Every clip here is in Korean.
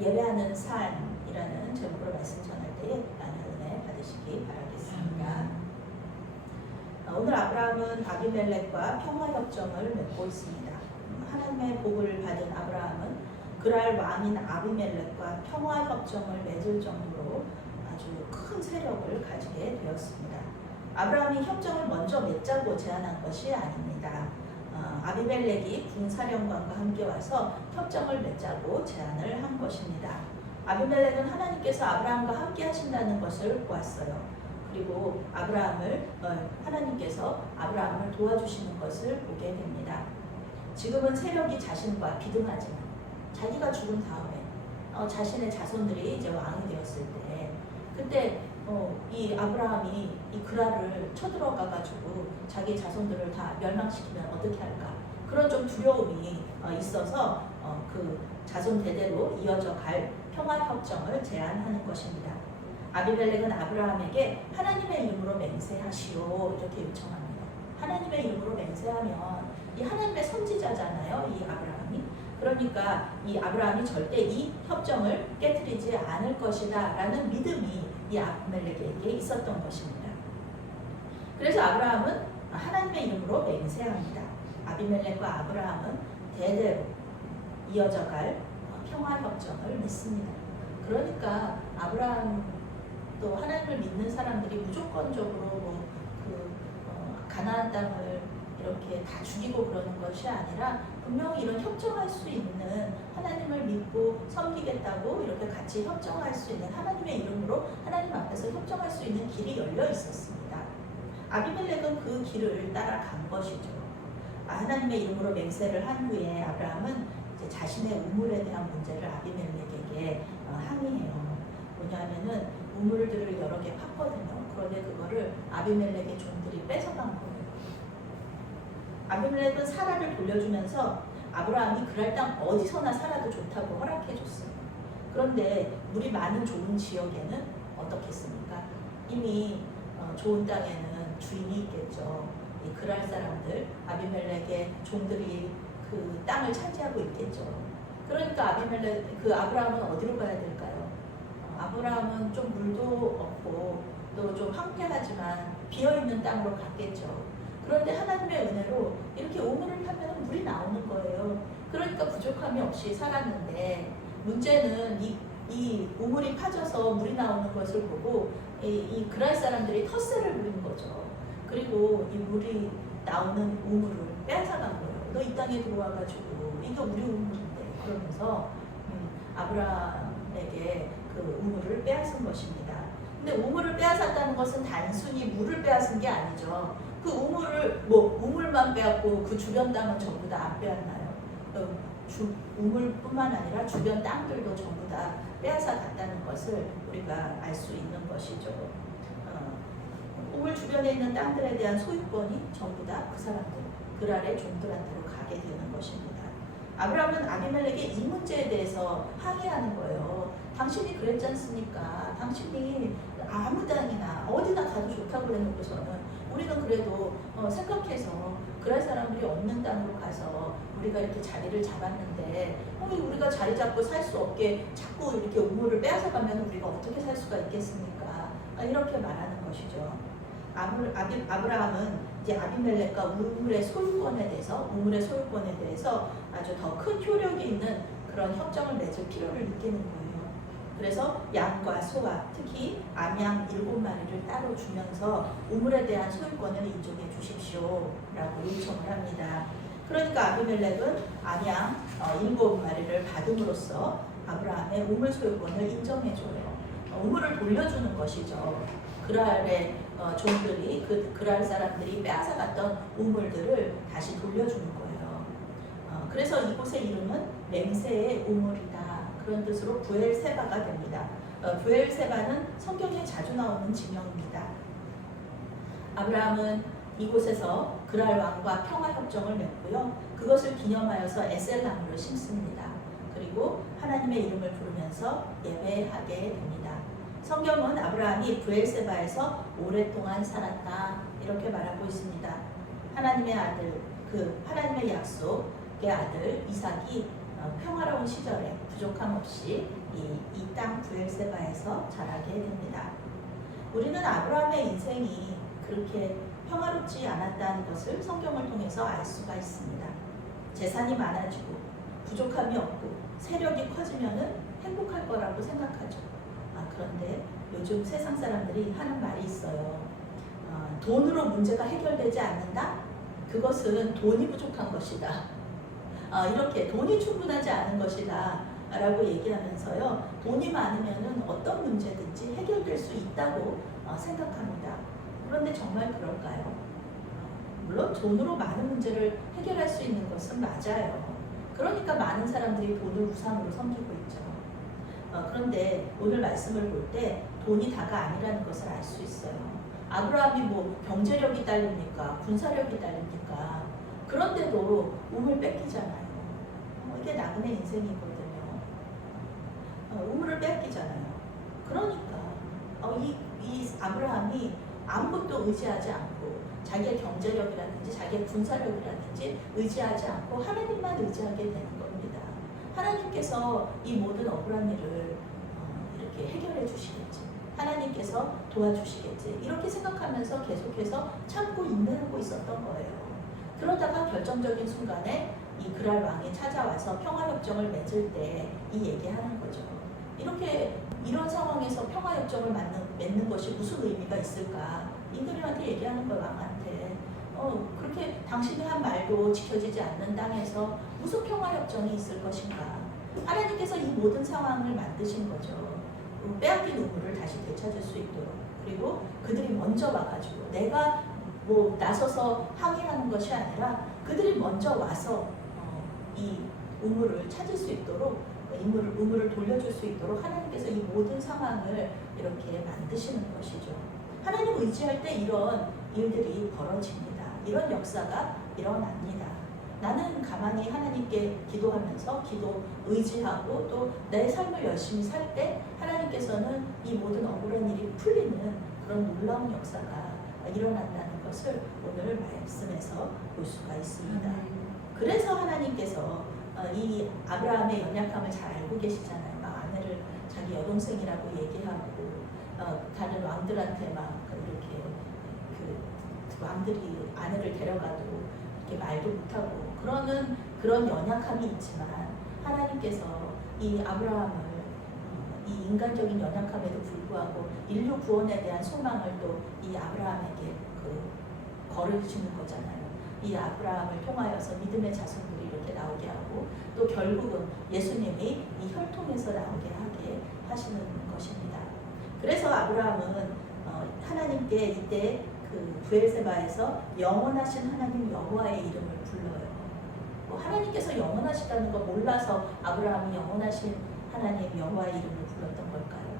예배하는 삶이라는 제목으로 말씀 전할 때에 많은 은혜 받으시기 바라겠습니다. 오늘 아브라함은 아비멜렉과 평화협정을 맺고 있습니다. 하나님의 복을 받은 아브라함은 그랄 왕인 아비멜렉과 평화협정을 맺을 정도로 아주 큰 세력을 가지게 되었습니다. 아브라함이 협정을 먼저 맺자고 제안한 것이 아닙니다. 아비멜렉이 군사령관과 함께 와서 협정을 맺자고 제안을 한 것입니다. 아비멜렉은 하나님께서 아브라함과 함께 하신다는 것을 보았어요. 그리고 하나님께서 아브라함을 도와주시는 것을 보게 됩니다. 지금은 세력이 자신과 비등하지만 자기가 죽은 다음에 자신의 자손들이 이제 왕이 되었을 때 그때 이 아브라함이 이 그랄을 쳐들어가가지고 자기 자손들을 다 멸망시키면 어떻게 할까? 그런 좀 두려움이 있어서 그 자손 대대로 이어져 갈 평화협정을 제안하는 것입니다. 아비멜렉은 아브라함에게 하나님의 이름으로 맹세하시오 이렇게 요청합니다. 하나님의 이름으로 맹세하면 이 하나님의 선지자잖아요, 이 아브라함이. 그러니까 이 아브라함이 절대 이 협정을 깨뜨리지 않을 것이다 라는 믿음이 이 아비멜렉에게 있었던 것입니다. 그래서 아브라함은 하나님의 이름으로 맹세합니다. 아비멜렉과 아브라함은 대대로 이어져갈 평화협정을 맺습니다. 그러니까 아브라함도 하나님을 믿는 사람들이 무조건적으로 가나안 땅을 이렇게 다 죽이고 그러는 것이 아니라 분명히 이런 협정할 수 있는 하나님을 믿고 섬기겠다고 이렇게 같이 협정할 수 있는 하나님의 이름으로 하나님 앞에서 협정할 수 있는 길이 열려 있었습니다. 아비멜렉은 그 길을 따라간 것이죠. 하나님의 이름으로 맹세를 한 후에 아브라함은 이제 자신의 우물에 대한 문제를 아비멜렉에게 항의해요. 뭐냐면은 우물들을 여러 개 팠거든요. 그런데 그거를 아비멜렉의 종들이 뺏어간 거예요. 아비멜렉은 사라를 돌려주면서 아브라함이 그랄 땅 어디서나 살아도 좋다고 허락해줬어요. 그런데 물이 많은 좋은 지역에는 어떻겠습니까? 이미 좋은 땅에는 주인이 있겠죠. 이 그랄 사람들, 아비멜렉의 종들이 그 땅을 차지하고 있겠죠. 그러니까 아브라함은 어디로 가야 될까요? 아브라함은 좀 물도 없고 또 좀 황폐하지만 비어있는 땅으로 갔겠죠. 그런데 하나님의 은혜로 이렇게 우물을 파면 물이 나오는 거예요. 그러니까 부족함이 없이 살았는데 문제는 이 우물이 파져서 물이 나오는 것을 보고 이 그랄 사람들이 텃세를 부린 거죠. 그리고 이 물이 나오는 우물을 빼앗아간 거예요. 너 이 땅에 들어와가지고 이거 우리 우물인데 그러면서 아브라함에게 그 우물을 빼앗은 것입니다. 근데 우물을 빼앗았다는 것은 단순히 물을 빼앗은 게 아니죠. 그 우물만 빼앗고 그 주변 땅은 전부 다 안 빼앗나요? 우물뿐만 아니라 주변 땅들도 전부 다 빼앗아 갔다는 것을 우리가 알 수 있는 것이죠. 우물 주변에 있는 땅들에 대한 소유권이 전부 다 그 사람들, 그랄의 종들한테로 가게 되는 것입니다. 아브라함은 아비멜렉에게 이 문제에 대해서 항의하는 거예요. 당신이 그랬지 않습니까? 당신이 아무 땅이나 어디나 가도 좋다고 그래놓고서는 우리는 그래도 생각해서 그랄 사람들이 없는 땅으로 가서 우리가 이렇게 자리를 잡았는데 우리가 자리 잡고 살 수 없게 자꾸 이렇게 우물을 빼앗아가면 우리가 어떻게 살 수가 있겠습니까? 이렇게 말하는 것이죠. 아브라함은 이제 아비멜렉과 우물의 소유권에 대해서 아주 더 큰 효력이 있는 그런 협정을 맺을 필요를 느끼는 거예요. 그래서 양과 소와 특히 암양 7마리를 따로 주면서 우물에 대한 소유권을 인정해 주십시오 라고 요청을 합니다. 그러니까 아비멜렉은 암양 7마리를 받음으로써 아브라함의 우물 소유권을 인정해줘요. 우물을 돌려주는 것이죠. 그랄의 종들이 그랄 사람들이 빼앗아갔던 우물들을 다시 돌려주는 거예요. 그래서 이곳의 이름은 맹세의 우물이다. 그런 뜻으로 부엘세바가 됩니다. 부엘세바는 성경에 자주 나오는 지명입니다. 아브라함은 이곳에서 그랄 왕과 평화협정을 맺고요. 그것을 기념하여서 에셀나무를 심습니다. 그리고 하나님의 이름을 부르면서 예배하게 됩니다. 성경은 아브라함이 부엘세바에서 오랫동안 살았다 이렇게 말하고 있습니다. 하나님의 아들, 하나님의 약속의 아들 이삭이 평화로운 시절에 부족함 없이 이 땅 브엘세바에서 자라게 됩니다. 우리는 아브라함의 인생이 그렇게 평화롭지 않았다는 것을 성경을 통해서 알 수가 있습니다. 재산이 많아지고 부족함이 없고 세력이 커지면은 행복할 거라고 생각하죠. 그런데 요즘 세상 사람들이 하는 말이 있어요. 돈으로 문제가 해결되지 않는다? 그것은 돈이 부족한 것이다. 이렇게 돈이 충분하지 않은 것이다 라고 얘기하면서요, 돈이 많으면은 어떤 문제든지 해결될 수 있다고 생각합니다. 그런데 정말 그럴까요? 물론 돈으로 많은 문제를 해결할 수 있는 것은 맞아요. 그러니까 많은 사람들이 돈을 우상으로 섬기고 있죠. 그런데 오늘 말씀을 볼 때 돈이 다가 아니라는 것을 알 수 있어요. 아브라함이 뭐 경제력이 딸립니까? 군사력이 딸립니까? 그런데도 우물 뺏기잖아요. 이게 나그네 인생이거든요. 우물을 뺏기잖아요. 그러니까 이 아브라함이 아무것도 의지하지 않고 자기의 경제력이라든지 자기의 군사력이라든지 의지하지 않고 하나님만 의지하게 되는 겁니다. 하나님께서 이 모든 억울한 일을 이렇게 해결해 주시겠지, 하나님께서 도와주시겠지, 이렇게 생각하면서 계속해서 참고 인내하고 있었던 거예요. 그러다가 결정적인 순간에 이 그랄 왕이 찾아와서 평화협정을 맺을 때 이 얘기하는 거죠. 이런 상황에서 평화협정을 맺는 것이 무슨 의미가 있을까? 임금님한테 얘기하는 거예요, 왕한테. 그렇게 당신이 한 말도 지켜지지 않는 땅에서 무슨 평화협정이 있을 것인가? 하나님께서 이 모든 상황을 만드신 거죠. 빼앗긴 우물을 다시 되찾을 수 있도록. 그리고 그들이 먼저 와가지고, 내가 뭐 나서서 항의하는 것이 아니라 그들이 먼저 와서 이 우물을 찾을 수 있도록, 우물을 돌려줄 수 있도록 하나님께서 이 모든 상황을 이렇게 만드시는 것이죠. 하나님 의지할 때 이런 일들이 벌어집니다. 이런 역사가 일어납니다. 나는 가만히 하나님께 기도하면서 의지하고 또 내 삶을 열심히 살 때 하나님께서는 이 모든 억울한 일이 풀리는 그런 놀라운 역사가 일어난다는 것을 오늘 말씀에서 볼 수가 있습니다. 그래서 하나님께서 이 아브라함의 연약함을 잘 알고 계시잖아요. 막 아내를 자기 여동생이라고 얘기하고 다른 왕들한테 막 이렇게 그 왕들이 아내를 데려가도 이렇게 말도 못하고 그런 연약함이 있지만, 하나님께서 이 아브라함을 이 인간적인 연약함에도 불구하고 인류 구원에 대한 소망을 또 이 아브라함에게 거르주는 거잖아요. 이 아브라함을 통하여서 믿음의 자손들이 이렇게 나오게 하고, 또 결국은 예수님이 이 혈통에서 나오게 하게 하시는 것입니다. 그래서 아브라함은 하나님께 이때 그 브엘세바에서 영원하신 하나님 여호와의 이름을 불러요. 하나님께서 영원하시다는 거 몰라서 아브라함이 영원하신 하나님 여호와의 이름을 불렀던 걸까요?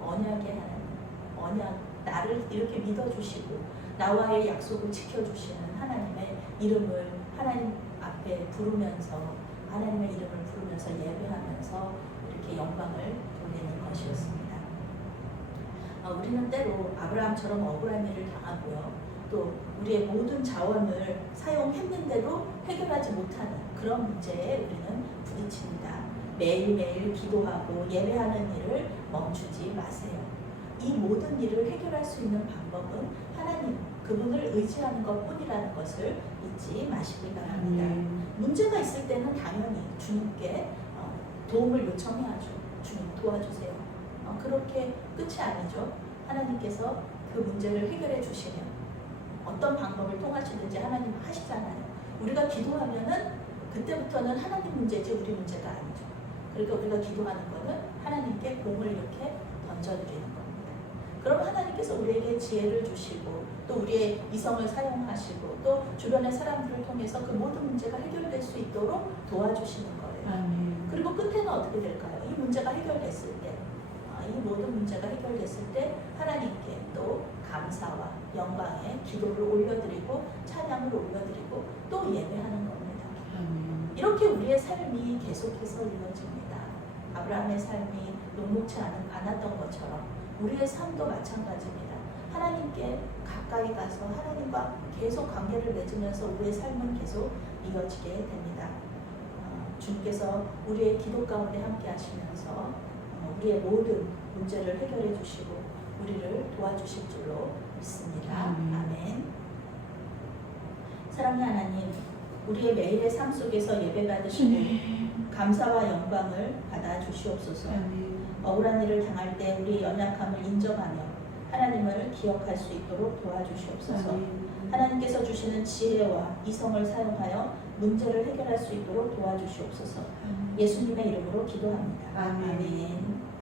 언약의 하나님, 나를 이렇게 믿어주시고 나와의 약속을 지켜주시는 하나님의 이름을 하나님 앞에 부르면서, 하나님의 이름을 부르면서 예배하면서 이렇게 영광을 돌리는 것이었습니다. 우리는 때로 아브라함처럼 억울한 일을 당하고요, 또 우리의 모든 자원을 사용했는데도 해결하지 못하는 그런 문제에 우리는 부딪힙니다. 매일매일 기도하고 예배하는 일을 멈추지 마세요. 이 모든 일을 해결할 수 있는 방법은 하나님, 그분을 의지하는 것뿐이라는 것을 잊지 마시기 바랍니다. 문제가 있을 때는 당연히 주님께 도움을 요청해야죠. 주님 도와주세요. 그렇게 끝이 아니죠. 하나님께서 그 문제를 해결해 주시면 어떤 방법을 통하시든지 하나님 하시잖아요. 우리가 기도하면은 그때부터는 하나님 문제지 우리 문제가 아니죠. 그러니까 우리가 기도하는 거는 하나님께 공을 이렇게 던져드리는 겁니다. 그럼 하나님께서 우리에게 지혜를 주시고 또 우리의 이성을 사용하시고 또 주변의 사람들을 통해서 그 모든 문제가 해결될 수 있도록 도와주시는 거예요. 그리고 끝에는 어떻게 될까요? 이 문제가 해결됐을 때, 이 모든 문제가 해결됐을 때 하나님께 또 감사와 영광의 기도를 올려드리고 찬양을 올려드리고 또 예배하는 겁니다. 이렇게 우리의 삶이 계속해서 이루어집니다. 아브라함의 삶이 녹록지 않았던 것처럼 우리의 삶도 마찬가지입니다. 하나님께 가까이 가서 하나님과 계속 관계를 맺으면서 우리의 삶은 계속 이어지게 됩니다. 주님께서 우리의 기도 가운데 함께 하시면서 우리의 모든 문제를 해결해 주시고 우리를 도와주실 줄로 믿습니다. 아멘. 사랑하는 하나님, 우리의 매일의 삶 속에서 예배 받으시고 감사와 영광을 받아 주시옵소서. 억울한 일을 당할 때 우리의 연약함을 인정하며 하나님을 기억할 수 있도록 도와주시옵소서. 하나님께서 주시는 지혜와 이성을 사용하여 문제를 해결할 수 있도록 도와주시옵소서. 예수님의 이름으로 기도합니다. 아멘.